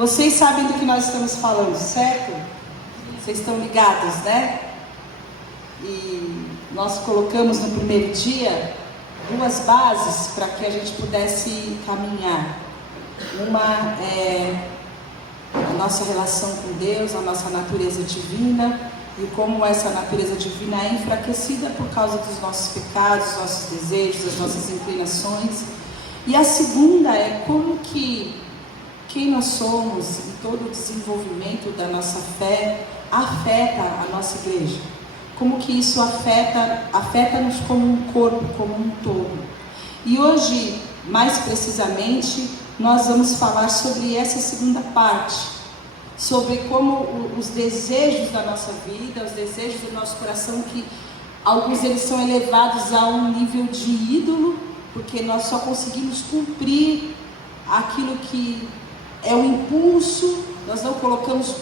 Vocês sabem do que nós estamos falando, certo? Vocês estão ligados, né? E nós colocamos no primeiro dia duas bases para que a gente pudesse caminhar. Uma é a nossa relação com Deus, a nossa natureza divina, e como essa natureza divina é enfraquecida por causa dos nossos pecados, dos nossos desejos, das nossas inclinações. E a segunda é como que quem nós somos e todo o desenvolvimento da nossa fé afeta a nossa igreja. Como que isso afeta-nos como um corpo, como um todo. E hoje, mais precisamente, nós vamos falar sobre essa segunda parte, sobre como os desejos da nossa vida, os desejos do nosso coração, que alguns deles são elevados a um nível de ídolo, porque nós só conseguimos cumprir aquilo que é o impulso. Nós não colocamos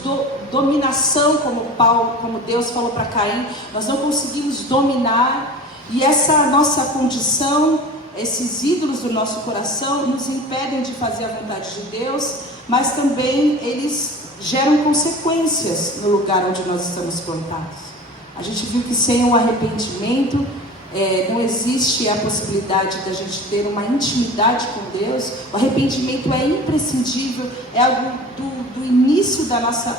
dominação como Deus falou para Caim. Nós não conseguimos dominar, e essa nossa condição, esses ídolos do nosso coração nos impedem de fazer a vontade de Deus, mas também eles geram consequências no lugar onde nós estamos plantados. A gente viu que sem o arrependimento não existe a possibilidade da gente ter uma intimidade com Deus. O arrependimento é imprescindível, é algo do início da nossa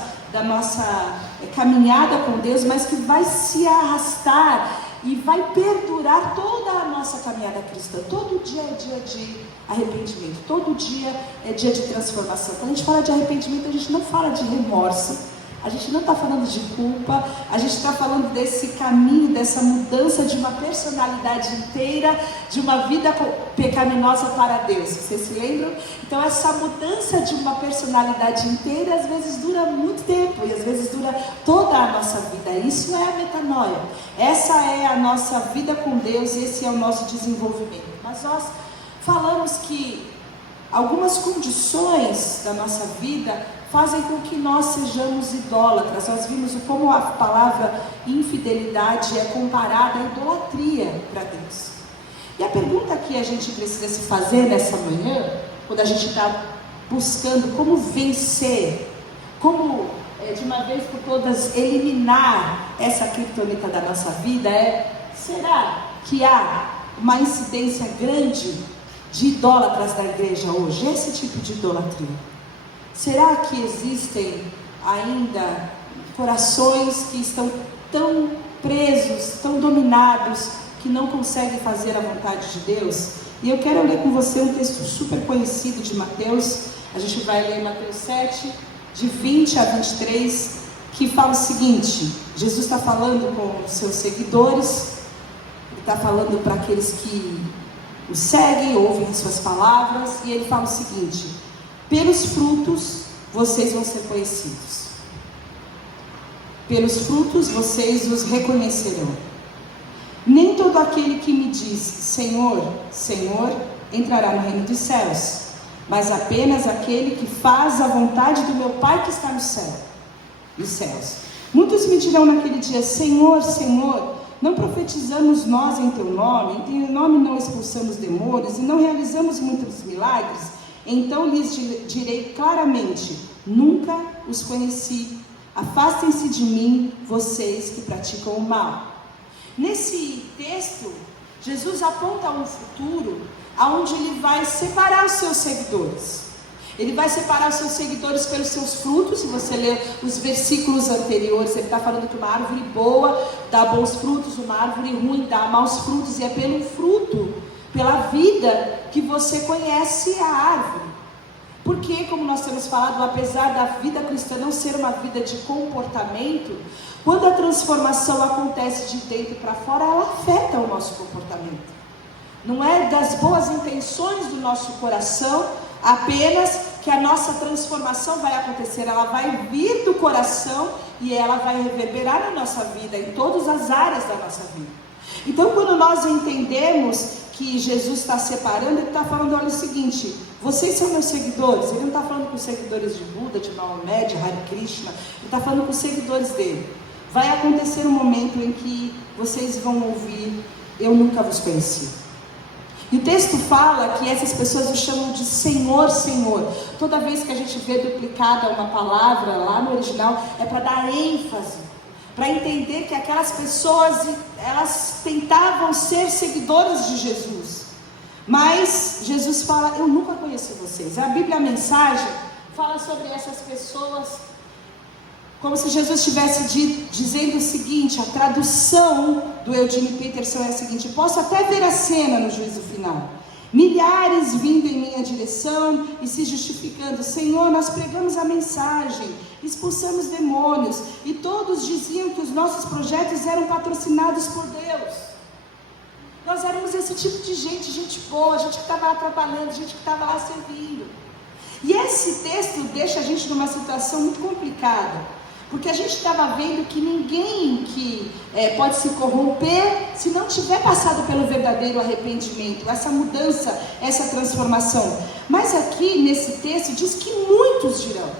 caminhada com Deus, mas que vai se arrastar e vai perdurar toda a nossa caminhada cristã. Todo dia é dia de arrependimento, todo dia é dia de transformação. Quando a gente fala de arrependimento, a gente não fala de remorso, a gente não está falando de culpa, a gente está falando desse caminho, dessa mudança de uma personalidade inteira, de uma vida pecaminosa para Deus. Vocês se lembram? Então essa mudança de uma personalidade inteira às vezes dura muito tempo, e às vezes dura toda a nossa vida. Isso é a metanoia, essa é a nossa vida com Deus, esse é o nosso desenvolvimento. Mas nós falamos que algumas condições da nossa vida fazem com que nós sejamos idólatras. Nós vimos como a palavra infidelidade é comparada à idolatria para Deus. E a pergunta que a gente precisa se fazer nessa manhã, quando a gente está buscando como vencer, como de uma vez por todas eliminar essa criptonita da nossa vida, será que há uma incidência grande de idólatras da igreja hoje? Esse tipo de idolatria. Será que existem ainda corações que estão tão presos, tão dominados, que não conseguem fazer a vontade de Deus? E eu quero ler com você um texto super conhecido de Mateus. A gente vai ler Mateus 7, de 20 a 23, que fala o seguinte: Jesus está falando com os seus seguidores, ele está falando para aqueles que o seguem, ouvem as suas palavras, e ele fala o seguinte: pelos frutos vocês vão ser conhecidos. Pelos frutos vocês os reconhecerão. Nem todo aquele que me diz Senhor, Senhor, entrará no reino dos céus, mas apenas aquele que faz a vontade do meu Pai que está no céu, nos céus. Muitos me dirão naquele dia: Senhor, Senhor, não profetizamos nós em teu nome, em teu nome não expulsamos demônios e não realizamos muitos milagres? Então lhes direi claramente: nunca os conheci. Afastem-se de mim, vocês que praticam o mal. Nesse texto, Jesus aponta um futuro onde ele vai separar os seus seguidores. Ele vai separar os seus seguidores pelos seus frutos. Se você ler os versículos anteriores, ele está falando que uma árvore boa dá bons frutos, uma árvore ruim dá maus frutos, e é pelo fruto, pela vida, que você conhece a árvore. Porque, como nós temos falado, apesar da vida cristã não ser uma vida de comportamento, quando a transformação acontece de dentro para fora, ela afeta o nosso comportamento. Não é das boas intenções do nosso coração apenas que a nossa transformação vai acontecer, ela vai vir do coração e ela vai reverberar na nossa vida, em todas as áreas da nossa vida. Então, quando nós entendemos que Jesus está separando, ele está falando: olha o seguinte, vocês são meus seguidores. Ele não está falando com os seguidores de Buda, de Maomé, de Hare Krishna, ele está falando com os seguidores dele. Vai acontecer um momento em que vocês vão ouvir: eu nunca vos conheci. E o texto fala que essas pessoas o chamam de Senhor, Senhor. Toda vez que a gente vê duplicada uma palavra lá no original, é para dar ênfase, para entender que aquelas pessoas, elas tentavam ser seguidoras de Jesus. Mas Jesus fala, eu nunca conheci vocês. A Bíblia, a mensagem, fala sobre essas pessoas como se Jesus estivesse dizendo o seguinte, a tradução do Eugene Peterson é a seguinte: posso até ver a cena no juízo final, milhares vindo em minha direção e se justificando, Senhor, nós pregamos a mensagem, expulsamos demônios, e todos diziam que os nossos projetos eram patrocinados por Deus. Nós éramos esse tipo de gente boa, gente que estava lá trabalhando, gente que estava lá servindo. E esse texto deixa a gente numa situação muito complicada, porque a gente estava vendo que ninguém que pode se corromper se não tiver passado pelo verdadeiro arrependimento, essa mudança, essa transformação. Mas aqui nesse texto diz que muitos dirão.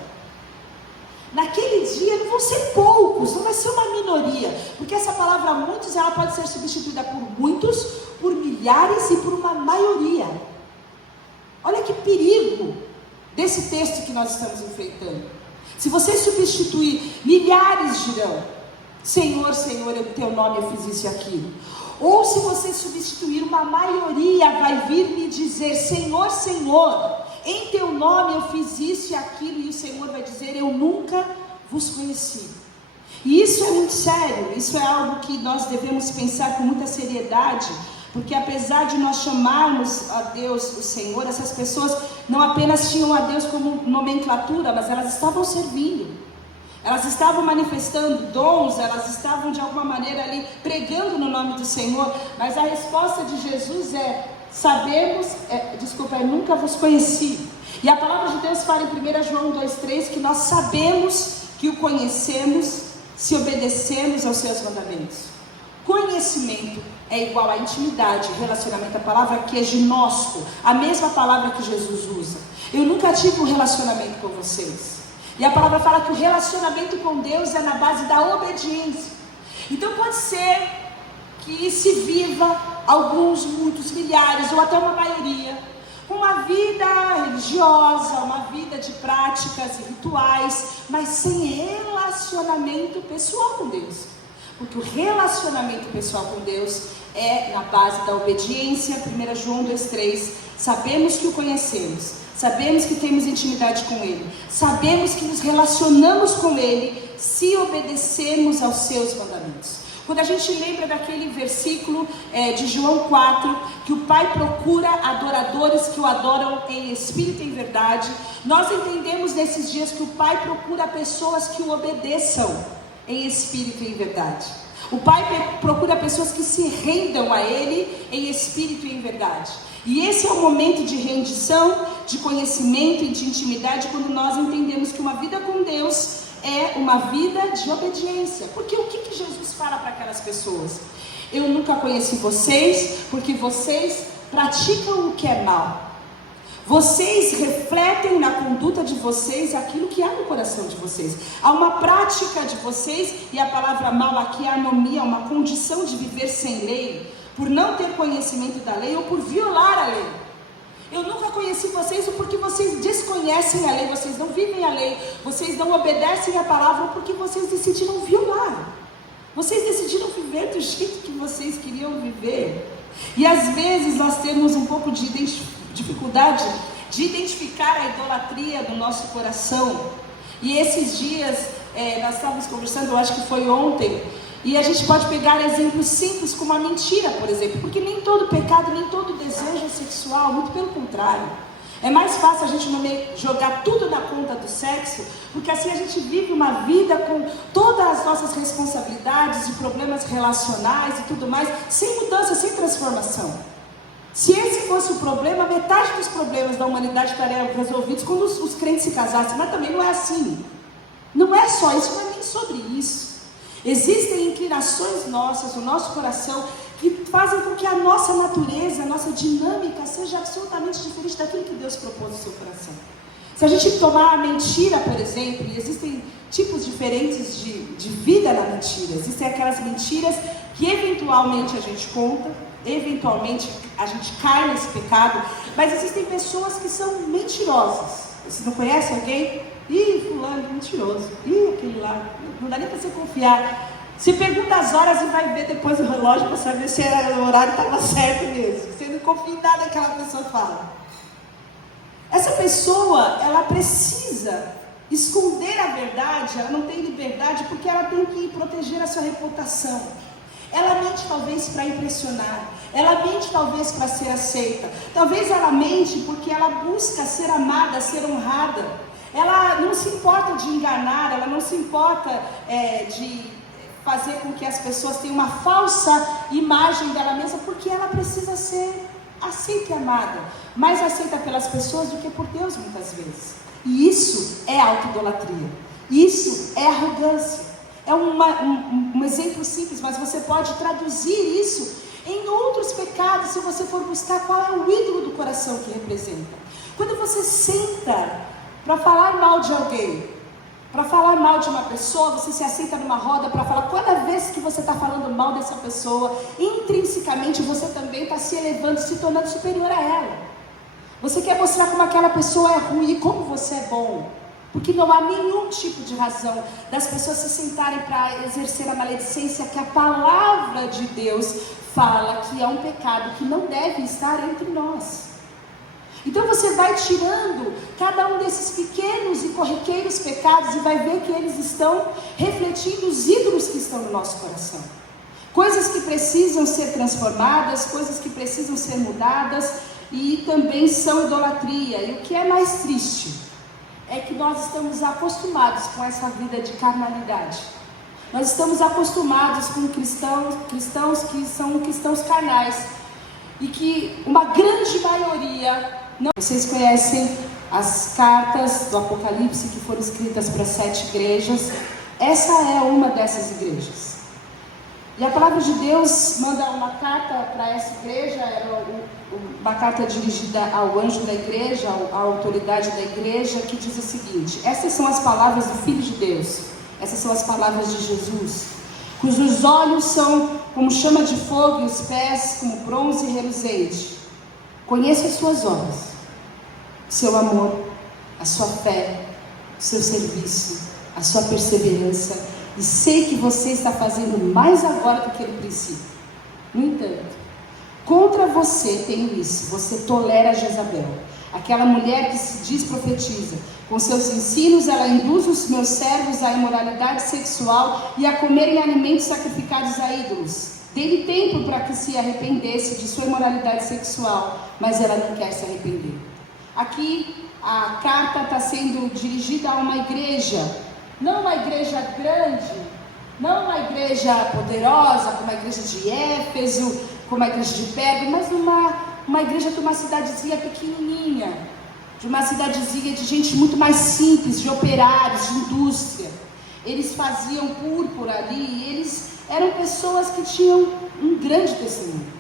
Naquele dia não vão ser poucos, não vai ser uma minoria, porque essa palavra muitos, ela pode ser substituída por muitos, por milhares e por uma maioria. Olha que perigo desse texto que nós estamos enfrentando. Se você substituir, milhares dirão, Senhor, Senhor, em teu nome eu fiz isso e aquilo. Ou se você substituir, uma maioria vai vir me dizer, Senhor, Senhor, em teu nome eu fiz isso e aquilo, e o Senhor vai dizer, eu nunca vos conheci. E isso é muito sério, isso é algo que nós devemos pensar com muita seriedade, porque apesar de nós chamarmos a Deus o Senhor, essas pessoas não apenas tinham a Deus como nomenclatura, mas elas estavam servindo, elas estavam manifestando dons, elas estavam de alguma maneira ali pregando no nome do Senhor. Mas a resposta de Jesus é, eu nunca vos conheci. E a palavra de Deus fala em 1 João 2,3 que nós sabemos que o conhecemos se obedecemos aos seus mandamentos. Conhecimento é igual a intimidade, relacionamento. A palavra aqui é ginosco, a mesma palavra que Jesus usa. Eu nunca tive um relacionamento com vocês. E a palavra fala que o relacionamento com Deus é na base da obediência. Então pode ser que se viva alguns, muitos, milhares ou até uma maioria, uma vida religiosa, uma vida de práticas e rituais, mas sem relacionamento pessoal com Deus. Porque o relacionamento pessoal com Deus é na base da obediência. 1 João 2,3, sabemos que o conhecemos, sabemos que temos intimidade com Ele, sabemos que nos relacionamos com Ele se obedecemos aos seus mandamentos. Quando a gente lembra daquele versículo de João 4, que o Pai procura adoradores que o adoram em espírito e em verdade, nós entendemos nesses dias que o Pai procura pessoas que o obedeçam em espírito e em verdade. O Pai procura pessoas que se rendam a Ele em espírito e em verdade. E esse é o momento de rendição, de conhecimento e de intimidade, quando nós entendemos que uma vida com Deus é uma vida de obediência. Porque o que Jesus fala para aquelas pessoas? Eu nunca conheci vocês, porque vocês praticam o que é mal. Vocês refletem na conduta de vocês aquilo que há no coração de vocês. Há uma prática de vocês, e a palavra mal aqui é anomia, uma condição de viver sem lei, por não ter conhecimento da lei ou por violar a lei. Eu nunca conheci vocês porque vocês desconhecem a lei, vocês não vivem a lei, vocês não obedecem a palavra porque vocês decidiram violar. Vocês decidiram viver do jeito que vocês queriam viver. E às vezes nós temos um pouco de dificuldade de identificar a idolatria do nosso coração. E esses dias nós estávamos conversando, eu acho que foi ontem, e a gente pode pegar exemplos simples como a mentira, por exemplo, porque nem todo pecado, nem todo desejo é sexual, muito pelo contrário. É mais fácil a gente jogar tudo na conta do sexo, porque assim a gente vive uma vida com todas as nossas responsabilidades e problemas relacionais e tudo mais, sem mudança, sem transformação. Se esse fosse o problema, metade dos problemas da humanidade estariam resolvidos quando os crentes se casassem, mas também não é assim. Não é só isso, não é nem sobre isso. Existem inclinações nossas, no nosso coração, que fazem com que a nossa natureza, a nossa dinâmica seja absolutamente diferente daquilo que Deus propôs no seu coração. Se a gente tomar a mentira, por exemplo, e existem tipos diferentes de vida na mentira. Existem aquelas mentiras que eventualmente a gente conta, eventualmente a gente cai nesse pecado, mas existem pessoas que são mentirosas. Você não conhece alguém? Ih, fulano, mentiroso. Ih, aquele lá, não dá nem para você confiar. Se pergunta as horas e vai ver depois o relógio para saber se o horário estava certo mesmo. Você não confia em nada que aquela pessoa fala. Essa pessoa, ela precisa esconder a verdade, ela não tem liberdade porque ela tem que proteger a sua reputação. Ela mente talvez para impressionar, ela mente talvez para ser aceita, talvez ela mente porque ela busca ser amada, ser honrada. Ela não se importa de enganar, ela não se importa de fazer com que as pessoas tenham uma falsa imagem dela mesma, porque ela precisa ser aceita e amada, mais aceita pelas pessoas do que por Deus muitas vezes. E isso é autoidolatria, isso é arrogância. É um exemplo simples, mas você pode traduzir isso em outros pecados se você for buscar qual é o ídolo do coração que representa. Quando você senta para falar mal de alguém, para falar mal de uma pessoa, você se assenta numa roda para falar, cada vez que você está falando mal dessa pessoa, intrinsecamente você também está se elevando, se tornando superior a ela. Você quer mostrar como aquela pessoa é ruim e como você é bom. Porque não há nenhum tipo de razão das pessoas se sentarem para exercer a maledicência que a palavra de Deus fala que é um pecado que não deve estar entre nós. Então você vai tirando cada um desses pequenos e corriqueiros pecados e vai ver que eles estão refletindo os ídolos que estão no nosso coração. Coisas que precisam ser transformadas, coisas que precisam ser mudadas e também são idolatria. E o que é mais triste é que nós estamos acostumados com essa vida de carnalidade. Nós estamos acostumados com cristãos que são cristãos carnais. E que uma grande maioria não... Vocês conhecem as cartas do Apocalipse que foram escritas para 7 igrejas. Essa é uma dessas igrejas. E a palavra de Deus manda uma carta para essa igreja, era uma carta dirigida ao anjo da igreja, à autoridade da igreja, que diz o seguinte: essas são as palavras do Filho de Deus, essas são as palavras de Jesus, cujos olhos são como chama de fogo e os pés como bronze reluzente. Conheço as suas obras, o seu amor, a sua fé, o seu serviço, a sua perseverança, e sei que você está fazendo mais agora do que no princípio. No entanto, contra você tenho isso: você tolera Jezabel, aquela mulher que se diz profetiza. Com seus ensinos ela induz os meus servos à imoralidade sexual e a comerem alimentos sacrificados a ídolos. Dei-lhe tempo para que se arrependesse de sua imoralidade sexual, mas ela não quer se arrepender. Aqui a carta está sendo dirigida a uma igreja, não uma igreja grande, não uma igreja poderosa, como a igreja de Éfeso, como a igreja de Pérgamo, mas uma igreja de uma cidadezinha pequenininha, de uma cidadezinha de gente muito mais simples, de operários, de indústria. Eles faziam púrpura ali, e eles eram pessoas que tinham um grande testemunho.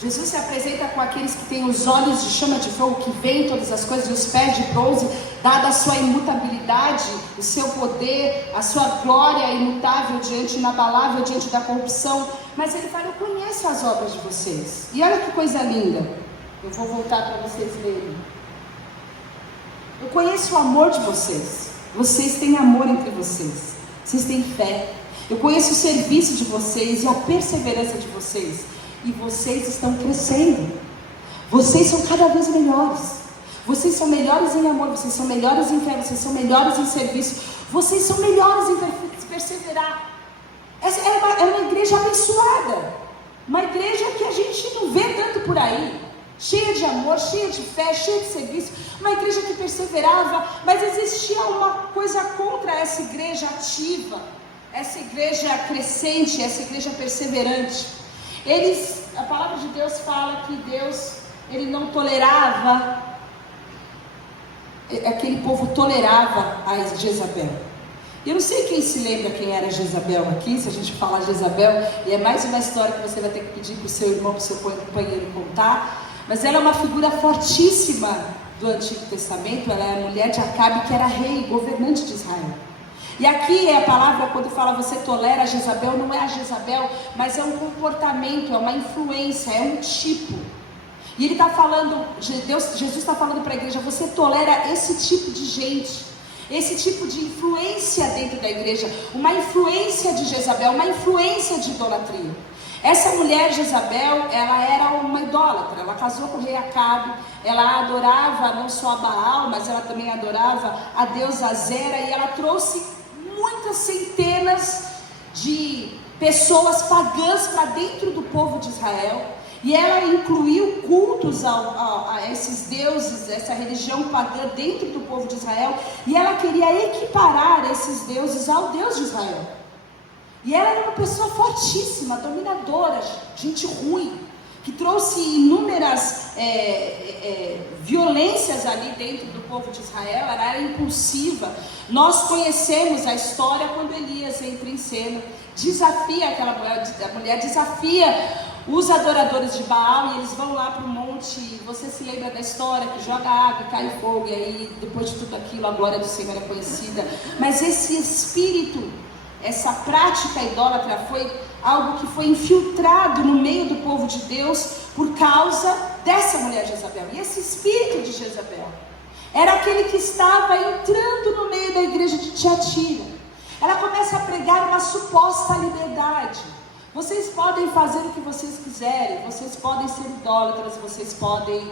Jesus se apresenta com aqueles que têm os olhos de chama de fogo, que veem todas as coisas, e os pés de bronze, dada a sua imutabilidade, o seu poder, a sua glória imutável, inabalável diante da corrupção. Mas ele fala: eu conheço as obras de vocês. E olha que coisa linda, eu vou voltar para vocês verem. Eu conheço o amor de vocês. Vocês têm amor entre vocês, vocês têm fé. Eu conheço o serviço de vocês e a perseverança de vocês. E vocês estão crescendo. Vocês são cada vez melhores. Vocês são melhores em amor, vocês são melhores em fé, vocês são melhores em serviço, vocês são melhores em perseverar. Essa é uma igreja abençoada, uma igreja que a gente não vê tanto por aí, cheia de amor, cheia de fé, cheia de serviço, uma igreja que perseverava. Mas existia uma coisa contra essa igreja ativa, essa igreja crescente, essa igreja perseverante. A palavra de Deus fala que Deus, ele não tolerava, aquele povo tolerava a Jezabel. Eu não sei quem se lembra quem era Jezabel aqui, se a gente falar Jezabel, e é mais uma história que você vai ter que pedir para o seu irmão, para o seu companheiro contar, mas ela é uma figura fortíssima do Antigo Testamento. Ela é a mulher de Acabe, que era rei, governante de Israel. E aqui é a palavra, quando fala você tolera a Jezabel, não é a Jezabel, mas é um comportamento, é uma influência, é um tipo. E ele está falando, Jesus está falando para a igreja, você tolera esse tipo de gente, esse tipo de influência dentro da igreja, uma influência de Jezabel, uma influência de idolatria. Essa mulher Jezabel, ela era uma idólatra, ela casou com o rei Acabe, ela adorava não só a Baal, mas ela também adorava a deusa Azera, e ela trouxe muitas centenas de pessoas pagãs para dentro do povo de Israel, e ela incluiu cultos a esses deuses, essa religião pagã dentro do povo de Israel, e ela queria equiparar esses deuses ao Deus de Israel. E ela era uma pessoa fortíssima, dominadora, gente ruim, que trouxe inúmeras violências ali dentro do povo de Israel. Ela era impulsiva. Nós conhecemos a história quando Elias entra em cena, desafia aquela mulher, desafia os adoradores de Baal, e eles vão lá para o monte. Você se lembra da história que joga água e cai fogo, e aí depois de tudo aquilo a glória do Senhor é conhecida. Mas esse espírito, essa prática idólatra foi algo que foi infiltrado no meio do povo de Deus por causa dessa mulher Jezabel. E esse espírito de Jezabel era aquele que estava entrando no meio da igreja de Tiatira. Ela começa a pregar uma suposta liberdade. Vocês podem fazer o que vocês quiserem, vocês podem ser idólatras, vocês podem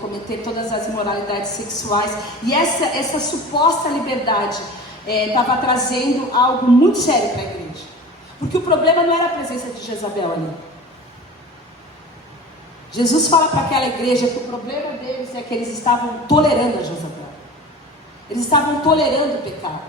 cometer todas as imoralidades sexuais. E essa suposta liberdade estava trazendo algo muito sério para a igreja, porque o problema não era a presença de Jezabel ali. Jesus fala para aquela igreja que o problema deles é que eles estavam tolerando a Jezabel, eles estavam tolerando o pecado,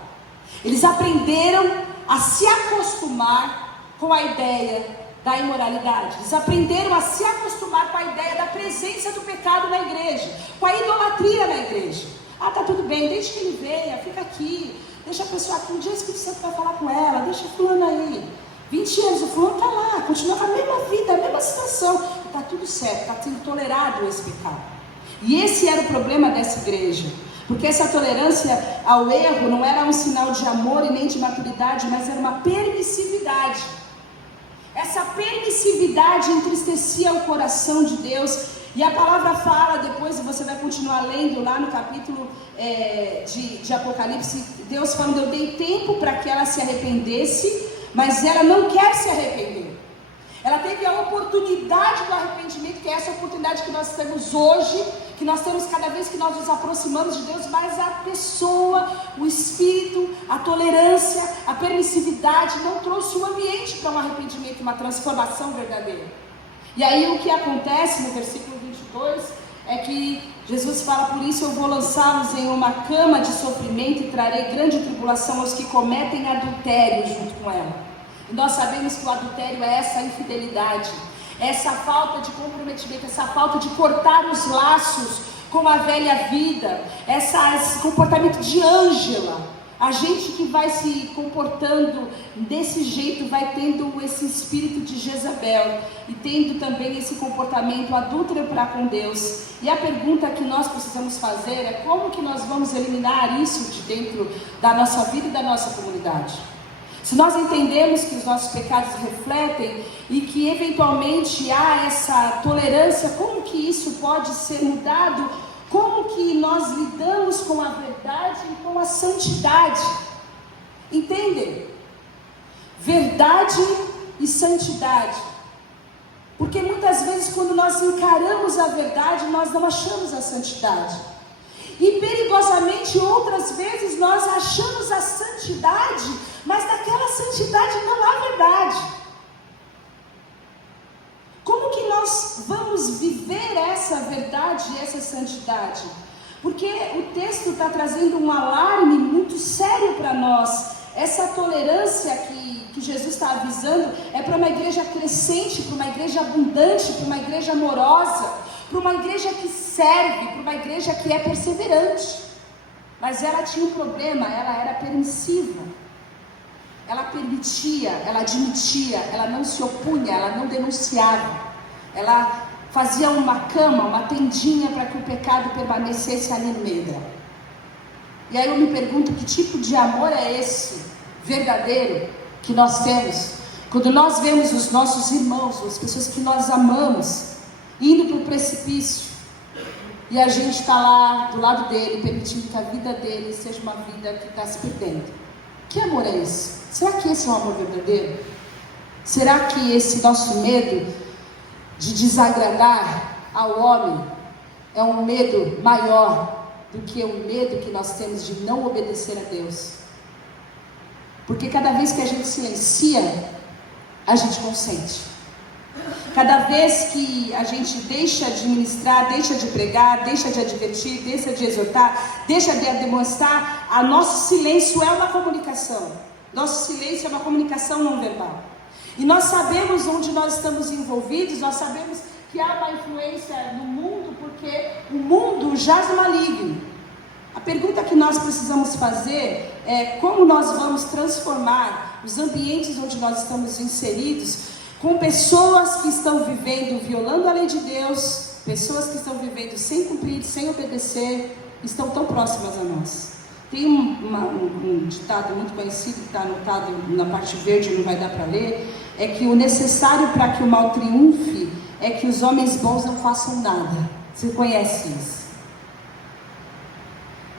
eles aprenderam a se acostumar com a ideia da imoralidade, eles aprenderam a se acostumar com a ideia da presença do pecado na igreja, com a idolatria na igreja. Tá tudo bem, deixa que ele venha, fica aqui, deixa a pessoa aqui, um dia o Espírito Santo vai falar com ela, deixa a fulana aí, 20 anos, o fulano está lá, continua com a mesma vida, a mesma situação, está tudo certo, está sendo tolerado esse pecado. E esse era o problema dessa igreja, porque essa tolerância ao erro não era um sinal de amor e nem de maturidade, mas era uma permissividade. Essa permissividade entristecia o coração de Deus. E a palavra fala, depois você vai continuar lendo lá no capítulo de Apocalipse, Deus falando, eu dei tempo para que ela se arrependesse, mas ela não quer se arrepender. Ela teve a oportunidade do arrependimento, que é essa oportunidade que nós temos hoje, que nós temos cada vez que nós nos aproximamos de Deus, mas a pessoa, o espírito, a tolerância, a permissividade não trouxe o ambiente para um arrependimento, uma transformação verdadeira. E aí o que acontece no versículo 22 é que Jesus fala, por isso eu vou lançá-los em uma cama de sofrimento e trarei grande tribulação aos que cometem adultério junto com ela. E nós sabemos que o adultério é essa infidelidade, essa falta de comprometimento, essa falta de cortar os laços com a velha vida, esse comportamento de Ângela. A gente que vai se comportando desse jeito vai tendo esse espírito de Jezabel e tendo também esse comportamento adúltero para com Deus. E a pergunta que nós precisamos fazer é como que nós vamos eliminar isso de dentro da nossa vida e da nossa comunidade? Se nós entendemos que os nossos pecados refletem e que eventualmente há essa tolerância, como que isso pode ser mudado? Como que nós lidamos com a verdade e com a santidade? Entendem? Verdade e santidade. Porque muitas vezes quando nós encaramos a verdade, nós não achamos a santidade. E perigosamente outras vezes nós achamos a santidade, mas naquela santidade não há verdade. Como que nós vamos viver essa verdade e essa santidade? Porque o texto está trazendo um alarme muito sério para nós. Essa tolerância que Jesus está avisando é para uma igreja crescente, para uma igreja abundante, para uma igreja amorosa, para uma igreja que serve, para uma igreja que é perseverante. Mas ela tinha um problema, ela era permissiva. Ela permitia, ela admitia, ela não se opunha, ela não denunciava. Ela fazia uma cama, uma tendinha para que o pecado permanecesse ali no meio dela. E aí eu me pergunto, que tipo de amor é esse verdadeiro que nós temos quando nós vemos os nossos irmãos, as pessoas que nós amamos, indo para o precipício, e a gente está lá do lado dele, permitindo que a vida dele seja uma vida que está se perdendo. Que amor é esse? Será que esse é um amor verdadeiro? Será que esse nosso medo de desagradar ao homem é um medo maior do que o medo que nós temos de não obedecer a Deus? Porque cada vez que a gente silencia, a gente consente. Cada vez que a gente deixa de ministrar, deixa de pregar, deixa de advertir, deixa de exortar, deixa de demonstrar, a nosso silêncio é uma comunicação. Nosso silêncio é uma comunicação não verbal. E nós sabemos onde nós estamos envolvidos, nós sabemos que há uma influência no mundo, porque o mundo jaz no maligno. A pergunta que nós precisamos fazer é como nós vamos transformar os ambientes onde nós estamos inseridos com pessoas que estão vivendo, violando a lei de Deus, pessoas que estão vivendo sem cumprir, sem obedecer, estão tão próximas a nós. Tem um ditado muito conhecido, que está anotado na parte verde, não vai dar para ler, é que o necessário para que o mal triunfe é que os homens bons não façam nada. Você conhece isso?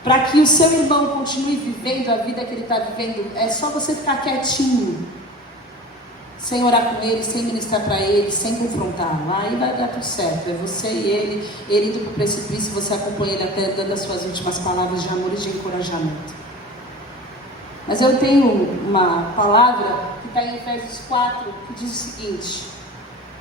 Para que o seu irmão continue vivendo a vida que ele está vivendo, é só você ficar quietinho, sem orar com ele, sem ministrar para ele, sem confrontá-lo. Aí vai dar tudo certo. É você e ele indo para o precipício, você acompanha ele até dando as suas últimas palavras de amor e de encorajamento. Mas eu tenho uma palavra que está em Efésios 4, que diz o seguinte: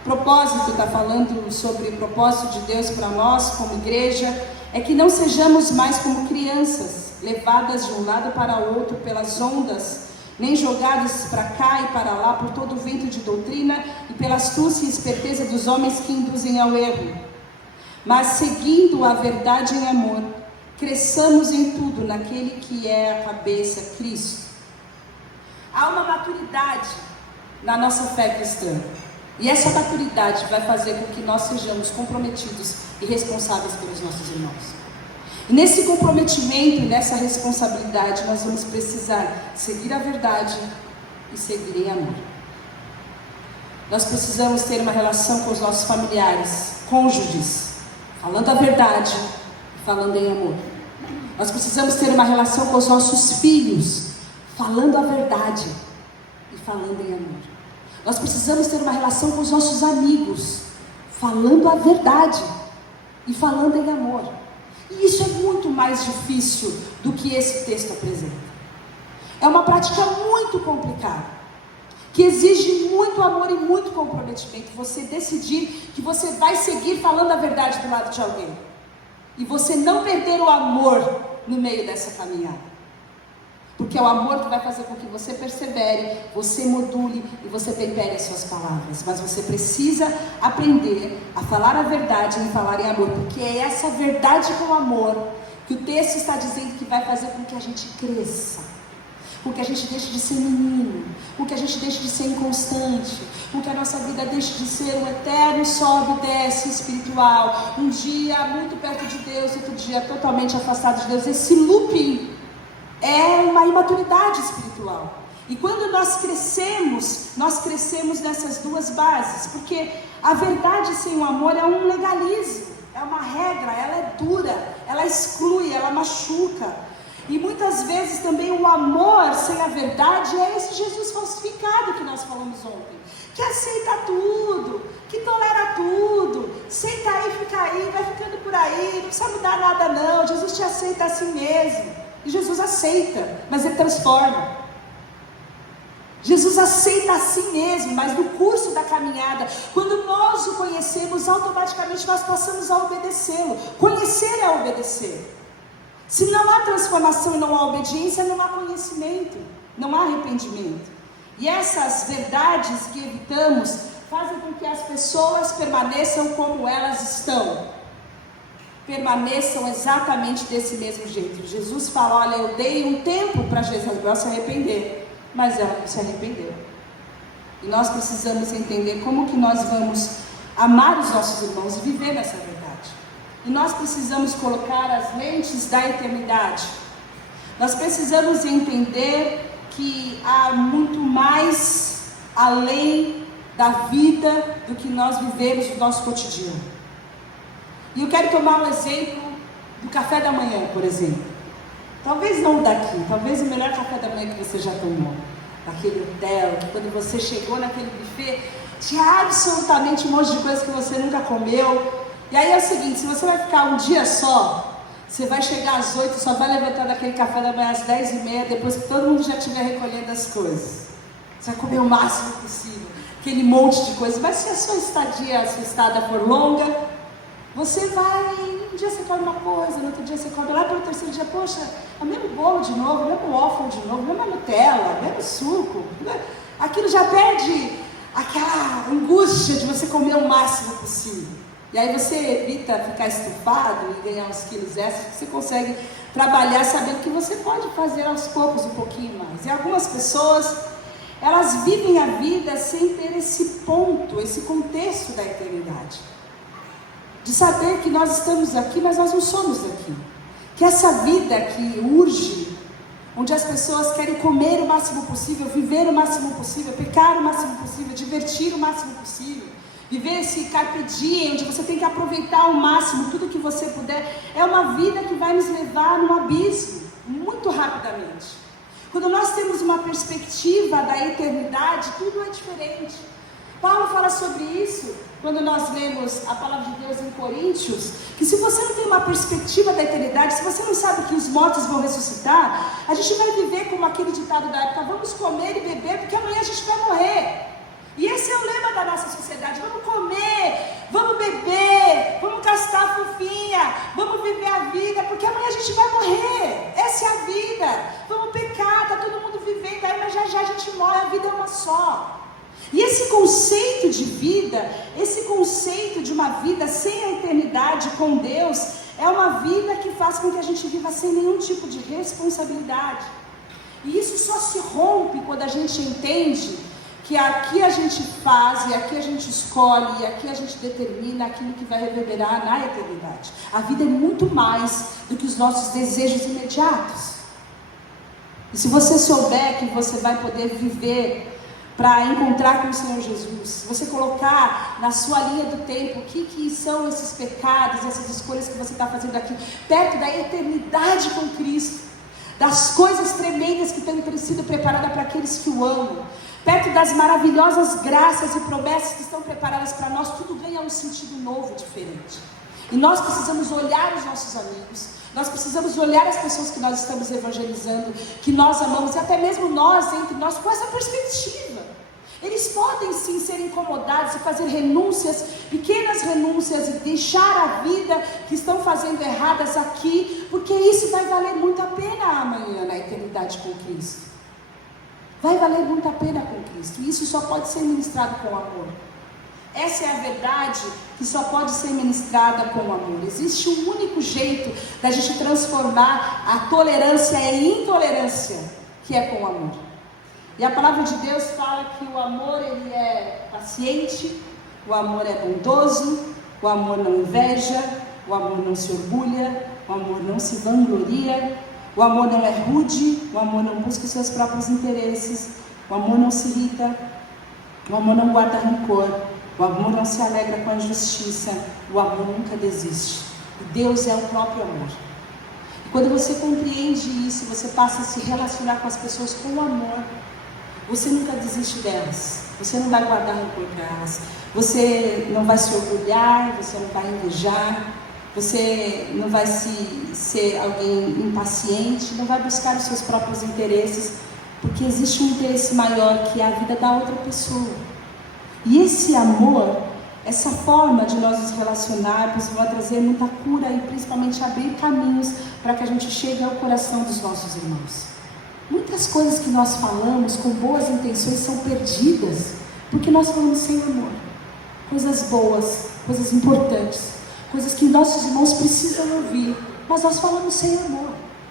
propósito, está falando sobre o propósito de Deus para nós como igreja, é que não sejamos mais como crianças, levadas de um lado para o outro pelas ondas, nem jogados para cá e para lá por todo o vento de doutrina e pela astúcia e esperteza dos homens que induzem ao erro. Mas seguindo a verdade em amor, cresçamos em tudo naquele que é a cabeça, Cristo. Há uma maturidade na nossa fé cristã. E essa maturidade vai fazer com que nós sejamos comprometidos e responsáveis pelos nossos irmãos. E nesse comprometimento, nessa responsabilidade, nós vamos precisar seguir a verdade e seguir em amor. Nós precisamos ter uma relação com os nossos familiares, cônjuges, falando a verdade e falando em amor. Nós precisamos ter uma relação com os nossos filhos, falando a verdade e falando em amor. Nós precisamos ter uma relação com os nossos amigos, falando a verdade e falando em amor. E isso é muito mais difícil do que esse texto apresenta. É uma prática muito complicada, que exige muito amor e muito comprometimento. Você decidir que você vai seguir falando a verdade do lado de alguém, e você não perder o amor no meio dessa caminhada. Porque é o amor que vai fazer com que você persevere, você module e você tempere as suas palavras. Mas você precisa aprender a falar a verdade e falar em amor. Porque é essa verdade com amor que o texto está dizendo que vai fazer com que a gente cresça. Com que a gente deixe de ser menino. Com que a gente deixe de ser inconstante. Com que a nossa vida deixe de ser um eterno sobe e desce espiritual. Um dia muito perto de Deus, outro dia totalmente afastado de Deus. Esse looping é uma imaturidade espiritual. E quando nós crescemos nessas duas bases. Porque a verdade sem o amor é um legalismo, é uma regra, ela é dura, ela exclui, ela machuca. E muitas vezes também o amor sem a verdade é esse Jesus falsificado que nós falamos ontem, que aceita tudo, que tolera tudo, senta aí, fica aí, vai ficando por aí, não precisa mudar nada não, Jesus te aceita assim mesmo. E Jesus aceita, mas Ele transforma. Jesus aceita a si mesmo, mas no curso da caminhada, quando nós o conhecemos, automaticamente nós passamos a obedecê-lo. Conhecer é obedecer. Se não há transformação e não há obediência, não há conhecimento, não há arrependimento. E essas verdades que evitamos fazem com que as pessoas permaneçam como elas estão. Permaneçam exatamente desse mesmo jeito. Jesus fala, olha, eu dei um tempo para Jezabel se arrepender, mas ela não se arrependeu. E nós precisamos entender como que nós vamos amar os nossos irmãos e viver nessa verdade. E nós precisamos colocar as lentes da eternidade. Nós precisamos entender que há muito mais além da vida do que nós vivemos no nosso cotidiano. E eu quero tomar um exemplo do café da manhã, por exemplo. Talvez não daqui, talvez o melhor café da manhã que você já tomou. Daquele hotel, que quando você chegou naquele buffet, tinha absolutamente um monte de coisa que você nunca comeu. E aí é o seguinte, se você vai ficar um dia só, você vai chegar às 8, só vai levantar daquele café da manhã às 10h30, depois que todo mundo já estiver recolhendo as coisas. Você vai comer o máximo possível, aquele monte de coisa. Mas se a sua estada for longa, você vai, um dia você come uma coisa, no outro dia você come, lá pelo terceiro dia, poxa, é o mesmo bolo de novo, o mesmo waffle de novo, a mesma Nutella, o mesmo suco. Aquilo já perde aquela angústia de você comer o máximo possível. E aí você evita ficar estufado e ganhar uns quilos extras, você consegue trabalhar sabendo que você pode fazer aos poucos um pouquinho mais. E algumas pessoas, elas vivem a vida sem ter esse ponto, esse contexto da eternidade. De saber que nós estamos aqui, mas nós não somos daqui. Que essa vida que urge, onde as pessoas querem comer o máximo possível, viver o máximo possível, pecar o máximo possível, divertir o máximo possível, viver esse carpe diem, onde você tem que aproveitar ao máximo tudo que você puder, é uma vida que vai nos levar num abismo, muito rapidamente. Quando nós temos uma perspectiva da eternidade, tudo é diferente. Paulo fala sobre isso, quando nós lemos a palavra de Deus em Coríntios, que se você não tem uma perspectiva da eternidade, se você não sabe que os mortos vão ressuscitar, a gente vai viver como aquele ditado da época, vamos comer e beber, porque amanhã a gente vai morrer. E esse é o lema da nossa sociedade, vamos comer, vamos beber, vamos castar fofinha, vamos viver a vida, porque amanhã a gente vai morrer, essa é a vida, vamos pecar, está todo mundo vivendo, aí mas já já a gente morre, a vida é uma só. E esse conceito de vida, esse conceito de uma vida sem a eternidade com Deus, é uma vida que faz com que a gente viva sem nenhum tipo de responsabilidade. E isso só se rompe quando a gente entende que aqui a gente faz, e aqui a gente escolhe, e aqui a gente determina aquilo que vai reverberar na eternidade. A vida é muito mais do que os nossos desejos imediatos. E se você souber que você vai poder viver para encontrar com o Senhor Jesus, se você colocar na sua linha do tempo o que são esses pecados, essas escolhas que você está fazendo aqui, perto da eternidade com Cristo, das coisas tremendas que têm sido preparadas para aqueles que o amam, perto das maravilhosas graças e promessas que estão preparadas para nós, tudo ganha um sentido novo, diferente. E nós precisamos olhar os nossos amigos, nós precisamos olhar as pessoas que nós estamos evangelizando, que nós amamos, e até mesmo nós, entre nós, com essa perspectiva. Eles podem sim ser incomodados e fazer renúncias, pequenas renúncias, e deixar a vida que estão fazendo erradas aqui, porque isso vai valer muito a pena amanhã na eternidade com Cristo. Vai valer muito a pena com Cristo, e isso só pode ser ministrado com amor. Essa é a verdade que só pode ser ministrada com amor. Existe um único jeito da gente transformar a tolerância em intolerância, que é com amor. E a palavra de Deus fala que o amor ele é paciente, o amor é bondoso, o amor não inveja, o amor não se orgulha, o amor não se vangloria, o amor não é rude, o amor não busca os seus próprios interesses, o amor não se irrita, o amor não guarda rancor, o amor não se alegra com a injustiça, o amor nunca desiste. E Deus é o próprio amor. E quando você compreende isso, você passa a se relacionar com as pessoas com amor. Você nunca desiste delas, você não vai guardar rancor para elas, você não vai se orgulhar, você não vai invejar, você não vai ser alguém impaciente, não vai buscar os seus próprios interesses, porque existe um interesse maior que é a vida da outra pessoa. E esse amor, essa forma de nós nos relacionarmos vai trazer muita cura e principalmente abrir caminhos para que a gente chegue ao coração dos nossos irmãos. Muitas coisas que nós falamos com boas intenções são perdidas, porque nós falamos sem amor. Coisas boas, coisas importantes, coisas que nossos irmãos precisam ouvir, mas nós falamos sem amor.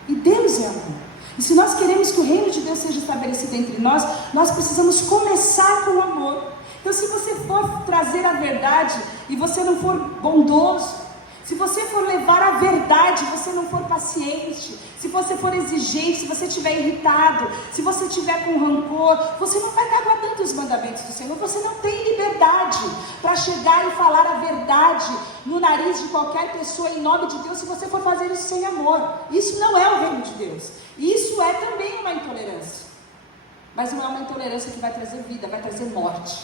E Deus é amor. E se nós queremos que o reino de Deus seja estabelecido entre nós, nós precisamos começar com o amor. Então se você for trazer a verdade e você não for bondoso, Se você for levar a verdade, você não for paciente, se você for exigente, se você estiver irritado, se você estiver com rancor, você não vai estar guardando os mandamentos do Senhor. Você não tem liberdade para chegar e falar a verdade no nariz de qualquer pessoa em nome de Deus, se você for fazer isso sem amor. Isso não é o reino de Deus. Isso é também uma intolerância. Mas não é uma intolerância que vai trazer vida, vai trazer morte.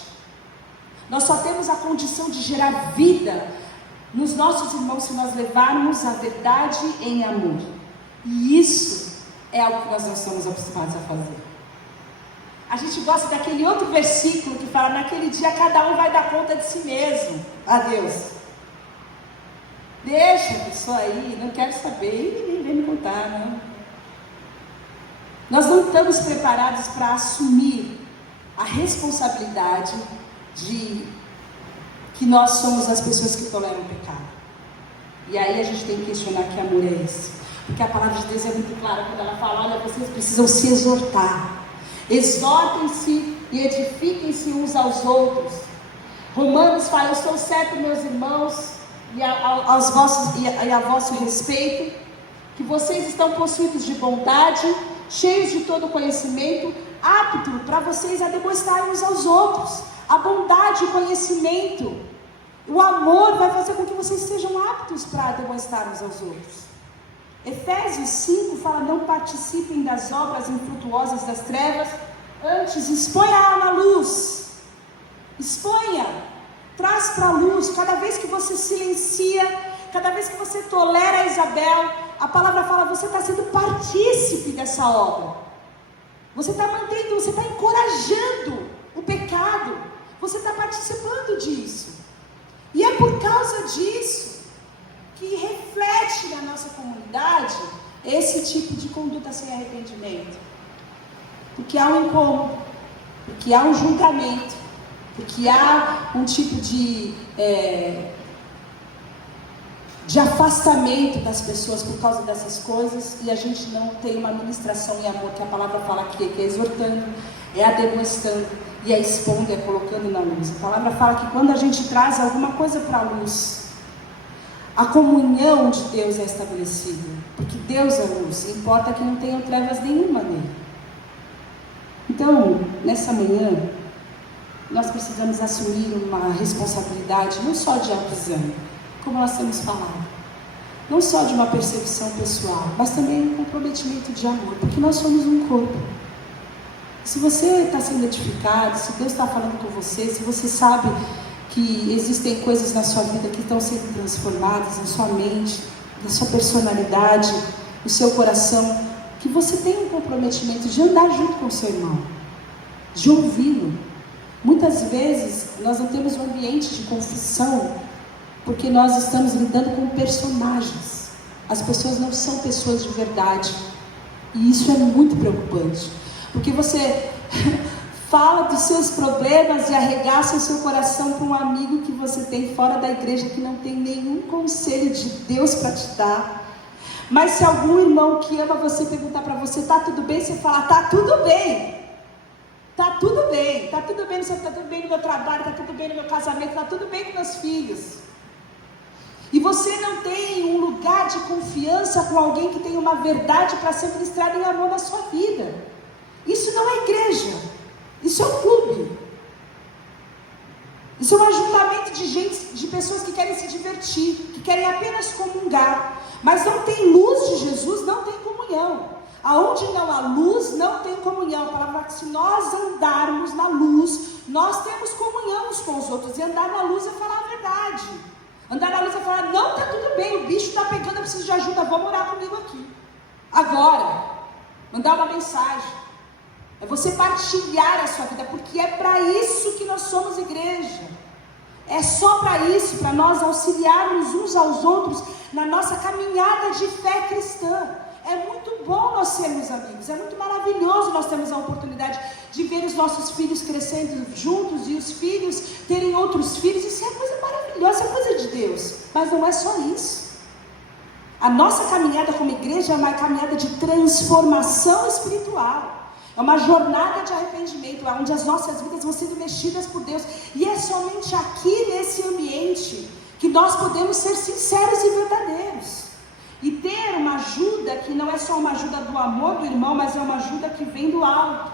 Nós só temos a condição de gerar vida nos nossos irmãos se nós levarmos a verdade em amor. E isso é algo que nós não estamos acostumados a fazer. A gente gosta daquele outro versículo que fala: naquele dia cada um vai dar conta de si mesmo a Deus. Deixa a pessoa aí, não quero saber, ninguém vem me contar, não. Nós não estamos preparados para assumir a responsabilidade de que nós somos as pessoas que toleram o pecado. E aí a gente tem que questionar que amor é esse. Porque a palavra de Deus é muito clara quando ela fala: olha, vocês precisam se exortar. Exortem-se e edifiquem-se uns aos outros. Romanos fala: eu sou certo, meus irmãos, e a vosso respeito, que vocês estão possuídos de bondade, cheios de todo conhecimento, apto para vocês a demonstrarem uns aos outros. A bondade, o conhecimento, o amor vai fazer com que vocês sejam aptos para demonstrar uns aos outros. Efésios 5 fala: não participem das obras infrutuosas das trevas, antes exponha na luz. Exponha, traz para a luz. Cada vez que você silencia, cada vez que você tolera a Isabel, a palavra fala: você está sendo partícipe dessa obra. Você está mantendo, você está encorajando o pecado. Você está participando disso. E é por causa disso que reflete na nossa comunidade esse tipo de conduta sem arrependimento. Porque há um incômodo, porque há um julgamento, porque há um tipo de afastamento das pessoas por causa dessas coisas, e a gente não tem uma ministração em amor, que a palavra fala aqui, que é exortando, é ademoestando, e é expondo, é colocando na luz. A palavra fala que quando a gente traz alguma coisa para a luz, a comunhão de Deus é estabelecida, porque Deus é luz, importa que não tenham trevas nenhuma nele. Então, nessa manhã, nós precisamos assumir uma responsabilidade, não só de autoexame, como nós temos falado, não só de uma percepção pessoal, mas também um comprometimento de amor, porque nós somos um corpo. Se você está sendo edificado, se Deus está falando com você, se você sabe que existem coisas na sua vida que estão sendo transformadas, na sua mente, na sua personalidade, no seu coração, que você tem um comprometimento de andar junto com o seu irmão, de ouvi-lo. Muitas vezes nós não temos um ambiente de confissão, porque nós estamos lidando com personagens. As pessoas não são pessoas de verdade. E isso é muito preocupante. Porque você fala dos seus problemas e arregaça o seu coração para um amigo que você tem fora da igreja, que não tem nenhum conselho de Deus para te dar. Mas se algum irmão que ama você perguntar para você: está tudo bem? Você fala: está tudo bem. Está tudo bem. Está tudo bem, está tudo bem no meu trabalho, está tudo bem no meu casamento, está tudo bem com meus filhos. E você não tem um lugar de confiança com alguém que tem uma verdade para ser ministrada em amor na sua vida. Isso não é igreja, isso é um clube. Isso é um ajuntamento de gente, de pessoas que querem se divertir, que querem apenas comungar, mas não tem luz de Jesus, não tem comunhão. Aonde não há luz, não tem comunhão. A palavra fala que se nós andarmos na luz, nós temos comunhão uns com os outros. E andar na luz é falar a verdade. Andar na luz é falar: não, está tudo bem, o bicho está pegando, eu preciso de ajuda, vamos orar comigo aqui. Agora, mandar uma mensagem. É você partilhar a sua vida, porque é para isso que nós somos igreja. É só para isso, para nós auxiliarmos uns aos outros na nossa caminhada de fé cristã. É muito bom nós sermos amigos, é muito maravilhoso nós termos a oportunidade de ver os nossos filhos crescendo juntos e os filhos terem outros filhos. Isso é coisa maravilhosa, é coisa de Deus, mas não é só isso. A nossa caminhada como igreja é uma caminhada de transformação espiritual. É uma jornada de arrependimento, onde as nossas vidas vão sendo mexidas por Deus. E é somente aqui nesse ambiente que nós podemos ser sinceros e verdadeiros. E ter uma ajuda que não é só uma ajuda do amor do irmão, mas é uma ajuda que vem do alto.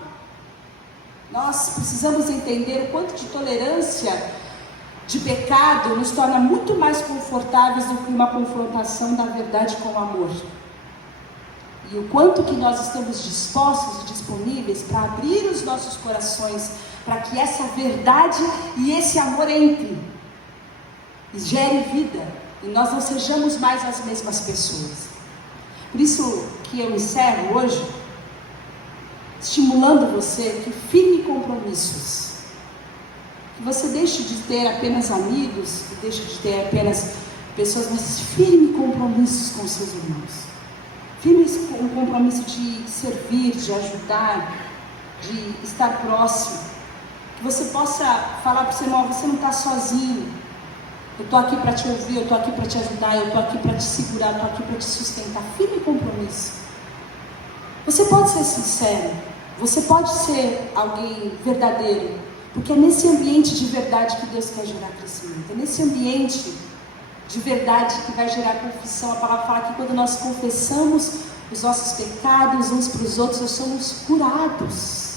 Nós precisamos entender o quanto de tolerância de pecado nos torna muito mais confortáveis do que uma confrontação da verdade com o amor. E o quanto que nós estamos dispostos e disponíveis para abrir os nossos corações, para que essa verdade e esse amor entre e gere vida, e nós não sejamos mais as mesmas pessoas. Por isso que eu encerro hoje estimulando você que firme compromissos, que você deixe de ter apenas amigos, que deixe de ter apenas pessoas, mas firme compromissos com seus irmãos, firme um compromisso de servir, de ajudar, de estar próximo, que você possa falar para o seu irmão: você não está sozinho, eu estou aqui para te ouvir, eu estou aqui para te ajudar, eu estou aqui para te segurar, eu estou aqui para te sustentar. Firme compromisso. Você pode ser sincero, você pode ser alguém verdadeiro, porque é nesse ambiente de verdade que Deus quer gerar crescimento, é nesse ambiente de verdade que vai gerar confissão. A palavra fala que quando nós confessamos os nossos pecados uns para os outros, nós somos curados.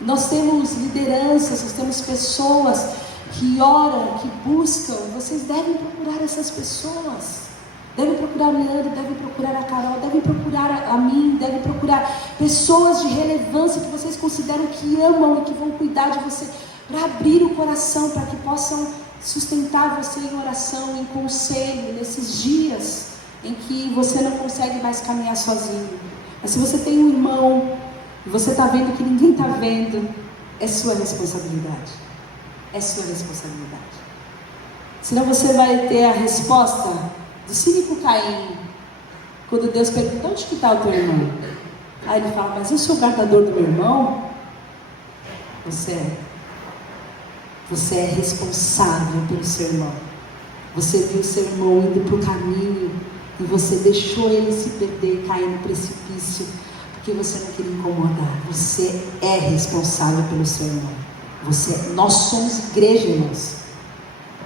Nós temos lideranças, nós temos pessoas que oram, que buscam. Vocês devem procurar essas pessoas, devem procurar o Leandro, devem procurar a Carol, devem procurar a mim, devem procurar pessoas de relevância que vocês consideram que amam e que vão cuidar de você, para abrir o coração, para que possam sustentar você em oração, em conselho, nesses dias em que você não consegue mais caminhar sozinho. Mas se você tem um irmão e você está vendo que ninguém está vendo, é sua responsabilidade. É sua responsabilidade. Senão você vai ter a resposta do cínico Caim, quando Deus pergunta: onde que está o teu irmão? Aí ele fala: mas eu sou o guardador do meu irmão? Você é responsável pelo seu irmão. Você viu seu irmão indo para o caminho e você deixou ele se perder, cair no precipício, porque você não queria incomodar. Você é responsável pelo seu irmão. Nós somos igreja, irmãos.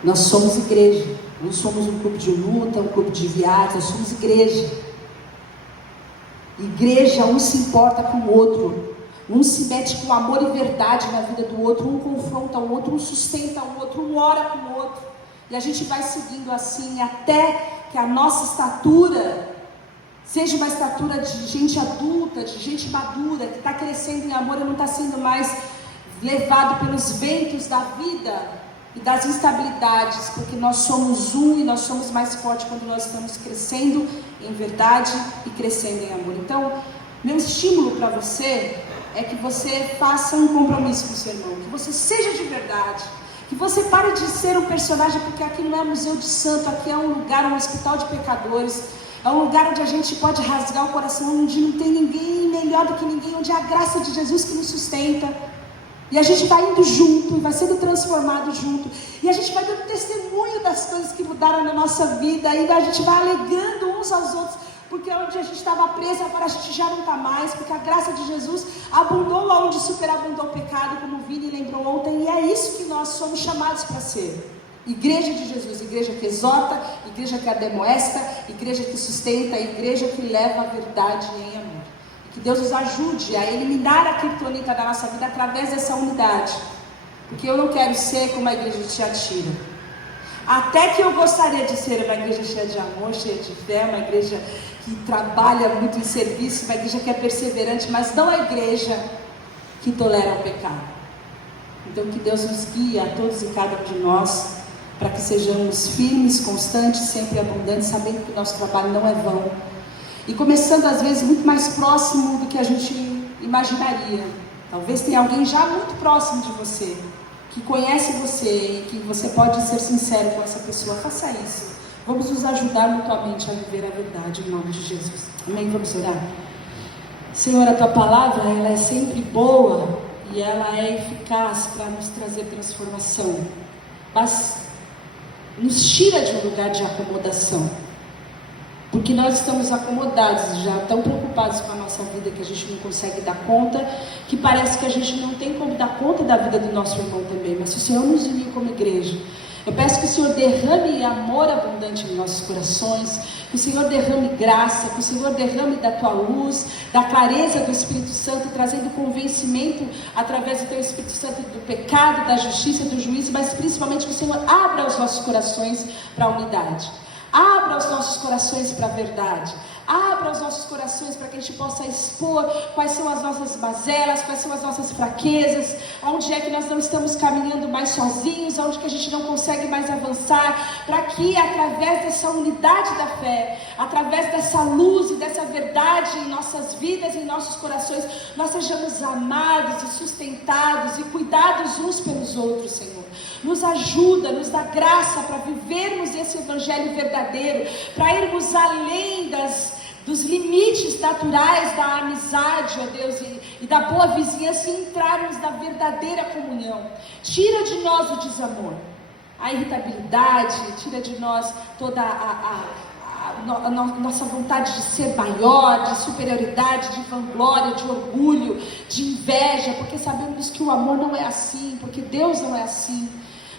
Nós somos igreja. Não somos um clube de luta, um clube de viagem. Nós somos igreja. Igreja, um se importa com o outro. Um se mete com amor e verdade na vida do outro. Um confronta o outro, um sustenta o outro, um ora com o outro. E a gente vai seguindo assim até que a nossa estatura seja uma estatura de gente adulta, de gente madura, que está crescendo em amor e não está sendo mais levado pelos ventos da vida e das instabilidades, porque nós somos um e nós somos mais fortes quando nós estamos crescendo em verdade e crescendo em amor. Então, meu estímulo para você é que você faça um compromisso com o seu irmão, que você seja de verdade, que você pare de ser um personagem, porque aqui não é museu de santo, aqui é um lugar, um hospital de pecadores, é um lugar onde a gente pode rasgar o coração, onde não tem ninguém melhor do que ninguém, onde é a graça de Jesus que nos sustenta. E a gente vai indo junto, e vai sendo transformado junto, e a gente vai dando testemunho das coisas que mudaram na nossa vida, e a gente vai alegrando uns aos outros, porque onde a gente estava preso, agora a gente já não está mais, porque a graça de Jesus abundou onde superabundou o pecado, como o Vini lembrou ontem, e é isso que nós somos chamados para ser. Igreja de Jesus, igreja que exorta, igreja que ademoesta, igreja que sustenta, igreja que leva a verdade em amor. Que Deus nos ajude a eliminar a criptonita da nossa vida através dessa unidade. Porque eu não quero ser como a igreja de Tiatira. Até que eu gostaria de ser uma igreja cheia de amor, cheia de fé, uma igreja que trabalha muito em serviço, uma igreja que é perseverante, mas não a igreja que tolera o pecado. Então que Deus nos guie a todos e cada um de nós, para que sejamos firmes, constantes, sempre abundantes, sabendo que o nosso trabalho não é vão. E começando às vezes muito mais próximo do que a gente imaginaria. Talvez tenha alguém já muito próximo de você, que conhece você e que você pode ser sincero com essa pessoa. Faça isso. Vamos nos ajudar mutuamente a viver a verdade em nome de Jesus. Amém? Vamos orar. Senhor, a Tua palavra, ela é sempre boa e ela é eficaz para nos trazer transformação. Mas nos tira de um lugar de acomodação. Porque nós estamos acomodados, já tão preocupados com a nossa vida que a gente não consegue dar conta, que parece que a gente não tem como dar conta da vida do nosso irmão também. Mas se o Senhor nos uniu como igreja, Eu peço que o Senhor derrame amor abundante em nossos corações, que o Senhor derrame graça, que o Senhor derrame da tua luz, da clareza do Espírito Santo, trazendo convencimento através do teu Espírito Santo do pecado, da justiça, do juízo, mas principalmente que o Senhor abra os nossos corações para a unidade. Abra os nossos corações para a verdade. Abra os nossos corações para que a gente possa expor quais são as nossas mazelas, quais são as nossas fraquezas, aonde é que nós não estamos caminhando mais sozinhos, aonde que a gente não consegue mais avançar, para que através dessa unidade da fé, através dessa luz e dessa verdade em nossas vidas, em nossos corações, nós sejamos amados e sustentados e cuidados uns pelos outros, Senhor. Nos ajuda, nos dá graça para vivermos esse evangelho verdadeiro, para irmos além dos limites naturais da amizade, ó Deus, e da boa vizinhança, e entrarmos na verdadeira comunhão. Tira de nós o desamor, a irritabilidade, tira de nós toda a nossa vontade de ser maior, de superioridade, de vanglória, de orgulho, de inveja, porque sabemos que o amor não é assim, porque Deus não é assim.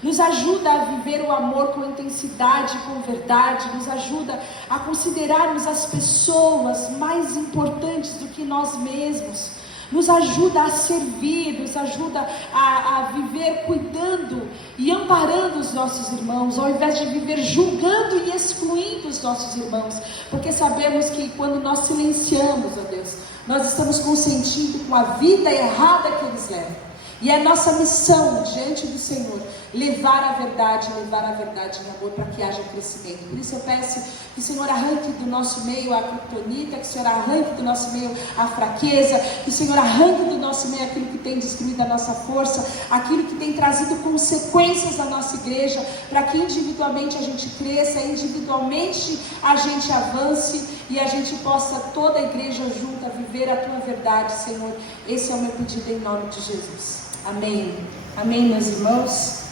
Nos ajuda a viver o amor com intensidade, com verdade. Nos ajuda a considerarmos as pessoas mais importantes do que nós mesmos. Nos ajuda a servir, nos ajuda a viver cuidando e amparando os nossos irmãos, ao invés de viver julgando e excluindo os nossos irmãos. Porque sabemos que quando nós silenciamos, ó Deus, nós estamos consentindo com a vida errada que eles levam. E é nossa missão diante do Senhor levar a verdade em amor, para que haja crescimento. Por isso eu peço que o Senhor arranque do nosso meio a criptonita, que o Senhor arranque do nosso meio a fraqueza, que o Senhor arranque do nosso meio aquilo que tem destruído a nossa força, aquilo que tem trazido consequências à nossa igreja, para que individualmente a gente cresça, individualmente a gente avance e a gente possa, toda a igreja junta, viver a tua verdade, Senhor. Esse é o meu pedido em nome de Jesus. Amém. Amém, meus irmãos.